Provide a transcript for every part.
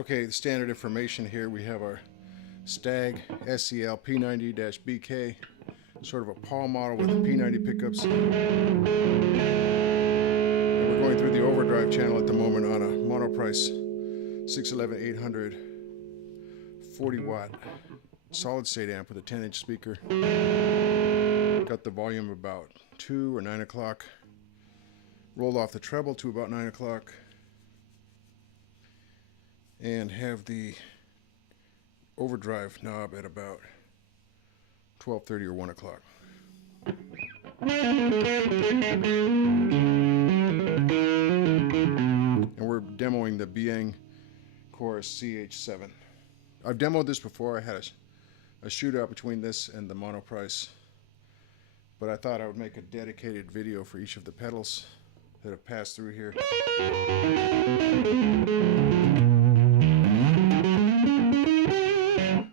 Okay, the standard information here, we have our Stag SCL P90-BK, sort of a Paul model with P90 pickups. And we're going through the overdrive channel at the moment on a monoprice 611-800 40 watt solid state amp with a 10-inch speaker. Got the volume about 2 or 9 o'clock. Rolled off the treble to about 9 o'clock. And have the overdrive knob at about 12:30 or 1 o'clock. And we're demoing the Biyang CH7. I've demoed this before. I had a shootout between this and the monoprice, but I thought I would make a dedicated video for each of the pedals that have passed through here.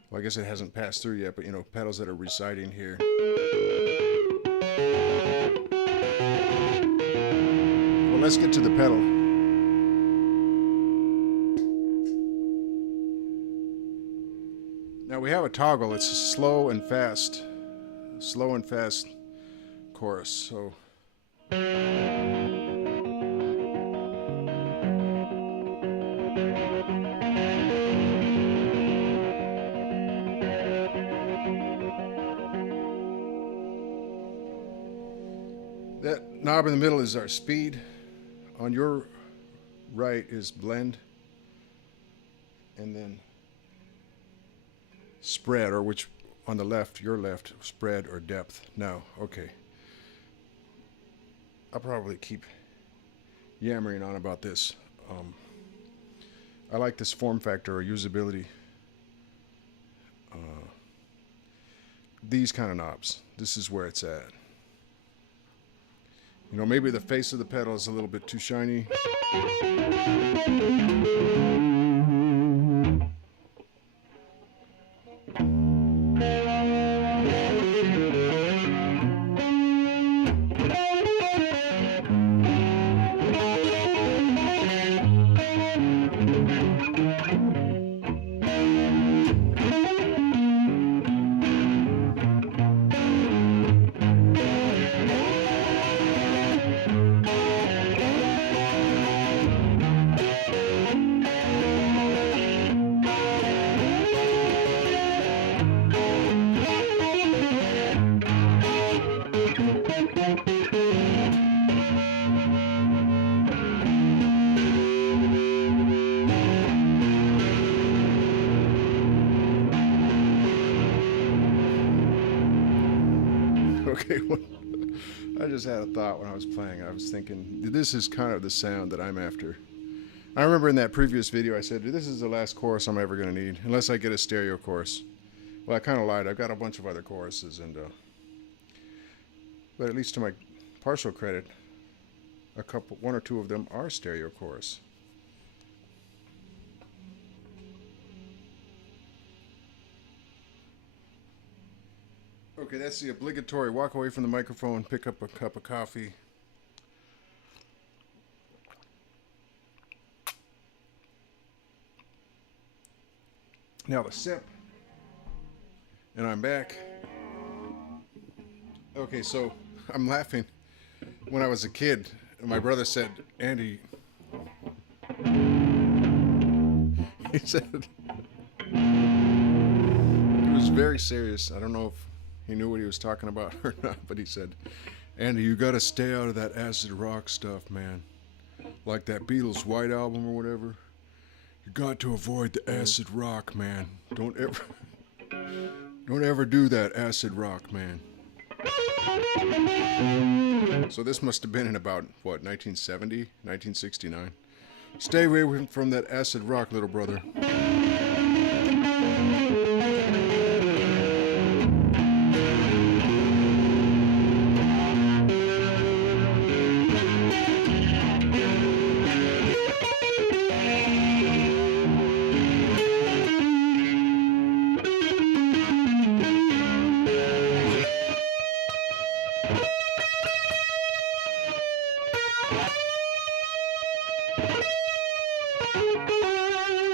Well, I guess it hasn't passed through yet, but you know, pedals that are residing here. Well, let's get to the pedal. Now we have a toggle. It's slow and fast chorus. So that knob in the middle is our speed. On your right is blend, and then spread, or which on the left, your left, spread or depth. Now, okay. I'll probably keep yammering on about this. I like this form factor or usability. These kind of knobs, this is where it's at. You know, maybe the face of the pedal is a little bit too shiny. Okay, well, I just had a thought when I was playing. I was thinking, this is kind of the sound that I'm after. I remember in that previous video I said, this is the last chorus I'm ever going to need, unless I get a stereo chorus. Well, I kind of lied. I've got a bunch of other choruses, and but at least to my partial credit, one or two of them are stereo chorus. Okay, that's the obligatory walk away from the microphone, pick up a cup of coffee. Now the sip. And I'm back. Okay, so I'm laughing. When I was a kid, my brother said, Andy, he said, he was very serious. I don't know if he knew what he was talking about or not, but he said, Andy, you gotta stay out of that acid rock stuff, man. Like that Beatles White Album or whatever. You got to avoid the acid rock, man. Don't ever do that acid rock, man. So this must have been in about, what, 1970, 1969? Stay away from that acid rock, little brother.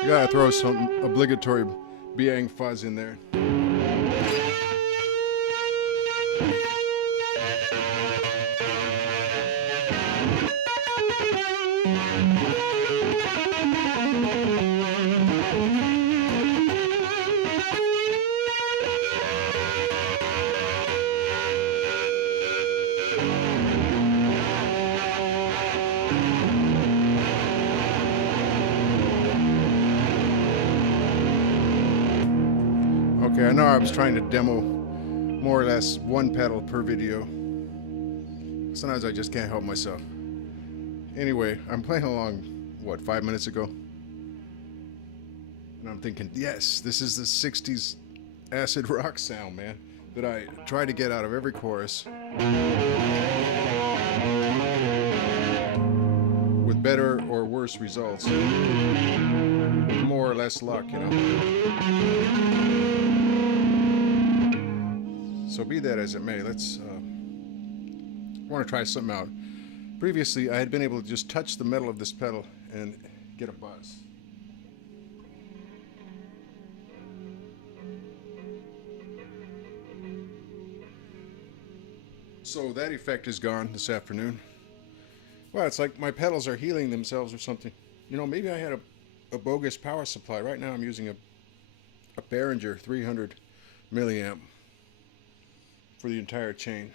Gotta throw some obligatory Biyang fuzz in there. Okay, I know I was trying to demo more or less one pedal per video. Sometimes I just can't help myself. Anyway, I'm playing along, what, 5 minutes ago? And I'm thinking, yes, this is the 60s acid rock sound, man, that I try to get out of every chorus. With better or worse results. More or less luck, you know. So be that as it may, I want to try something out. Previously, I had been able to just touch the metal of this pedal and get a buzz. So that effect is gone this afternoon. Well, it's like my pedals are healing themselves or something. You know, maybe I had a bogus power supply. Right now I'm using a Behringer 300 milliamp for the entire chain.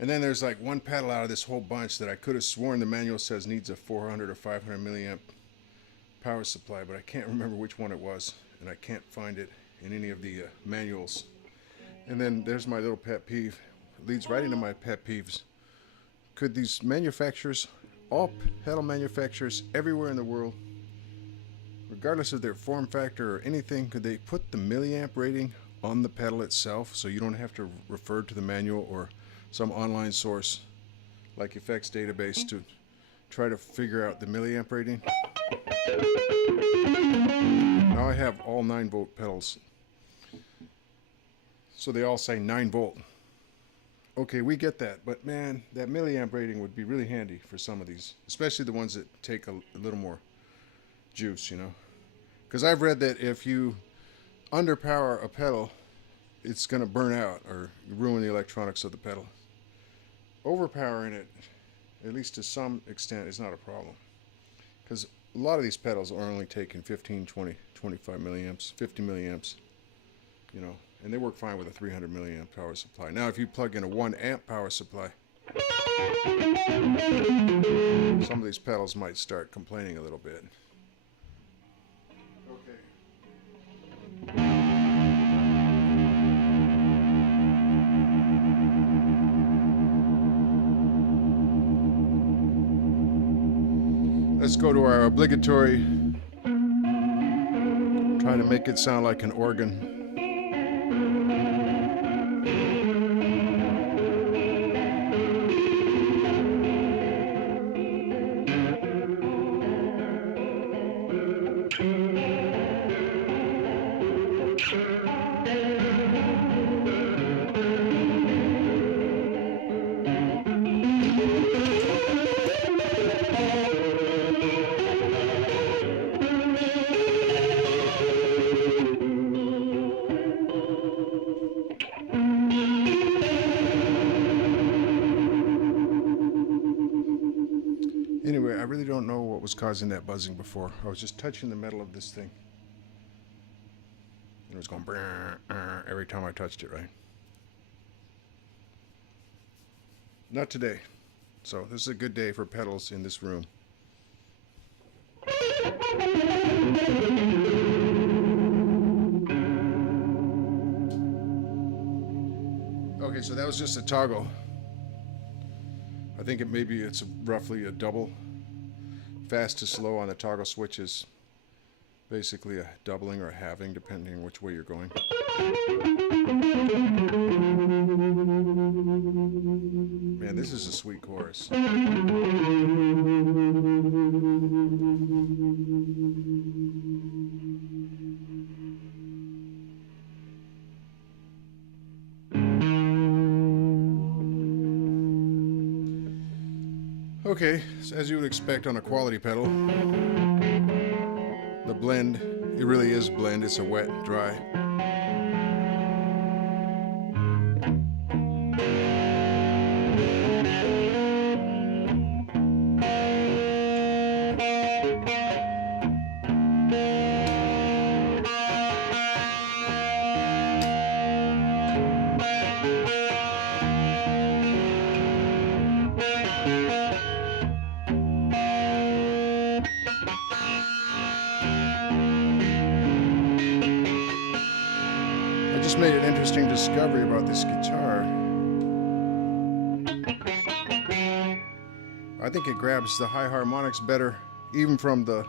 And then there's like one pedal out of this whole bunch that I could have sworn the manual says needs a 400 or 500 milliamp power supply, but I can't remember which one it was, and I can't find it in any of the manuals. And then there's my little pet peeve. It leads right into my pet peeves. Could these manufacturers, all pedal manufacturers everywhere in the world, regardless of their form factor or anything, could they put the milliamp rating on the pedal itself so you don't have to refer to the manual or some online source like Effects Database to try to figure out the milliamp rating? Now I have all 9-volt pedals, so they all say 9 volt. Okay, we get that, but man, that milliamp rating would be really handy for some of these, especially the ones that take a little more juice, you know. Because I've read that if you underpower a pedal, it's going to burn out or ruin the electronics of the pedal. Overpowering it, at least to some extent, is not a problem. Because a lot of these pedals are only taking 15, 20, 25 milliamps, 50 milliamps, you know, and they work fine with a 300 milliamp power supply. Now, if you plug in a 1 amp power supply, some of these pedals might start complaining a little bit. Let's go to our obligatory, trying to make it sound like an organ. Anyway, I really don't know what was causing that buzzing before. I was just touching the metal of this thing. And it was going every time I touched it, right? Not today. So this is a good day for pedals in this room. Okay, so that was just a toggle. I think it's roughly a double. Fast to slow on the toggle switch is basically a doubling or a halving, depending on which way you're going. Man, this is a sweet chorus. Okay, so as you would expect on a quality pedal, The blend, it really is blend. It's a wet and dry. I just made an interesting discovery about this guitar. I think it grabs the high harmonics better, even from the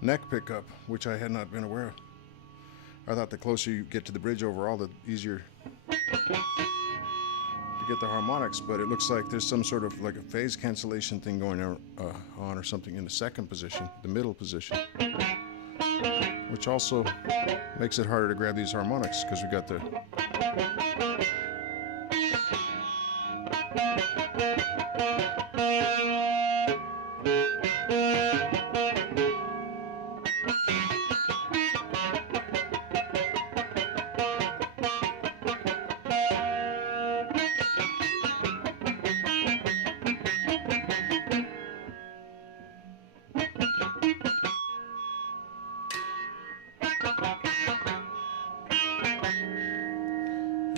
neck pickup, which I had not been aware of. I thought the closer you get to the bridge overall, the easier to get the harmonics, but it looks like there's some sort of like a phase cancellation thing going on or something in the second position, the middle position, which also makes it harder to grab these harmonics because we got the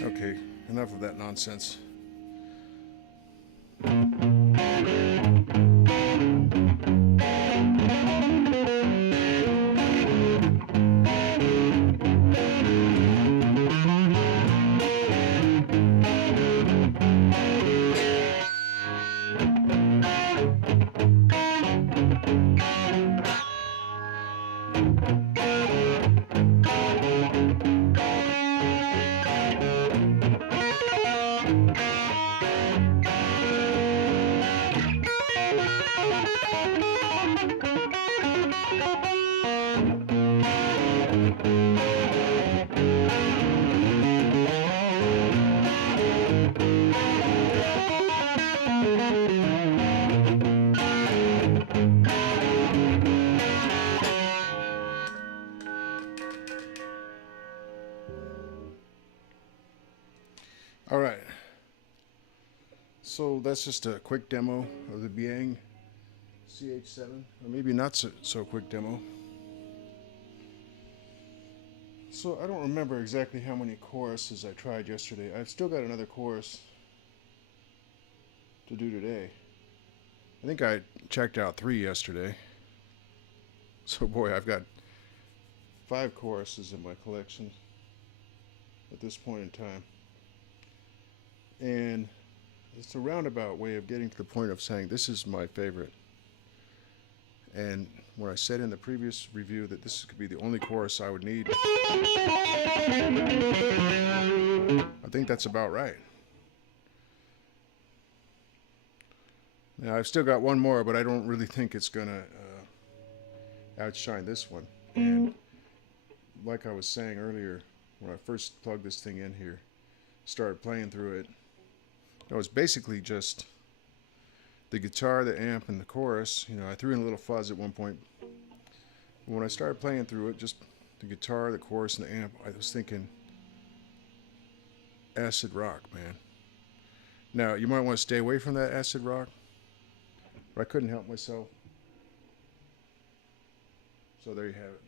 Okay, enough of that nonsense. All right, so that's just a quick demo of the Biyang CH7, or maybe not so quick demo. So I don't remember exactly how many choruses I tried yesterday. I've still got another chorus to do today. I think I checked out 3 yesterday. So boy, I've got 5 choruses in my collection at this point in time. And it's a roundabout way of getting to the point of saying this is my favorite. And when I said in the previous review that this could be the only chorus I would need, I think that's about right. Now I've still got one more, but I don't really think it's gonna outshine this one. And like I was saying earlier, when I first plugged this thing in here, started playing through it, it was basically just the guitar, the amp, and the chorus. You know, I threw in a little fuzz at one point. But when I started playing through it, just the guitar, the chorus, and the amp, I was thinking acid rock, man. Now, you might want to stay away from that acid rock, but I couldn't help myself. So there you have it.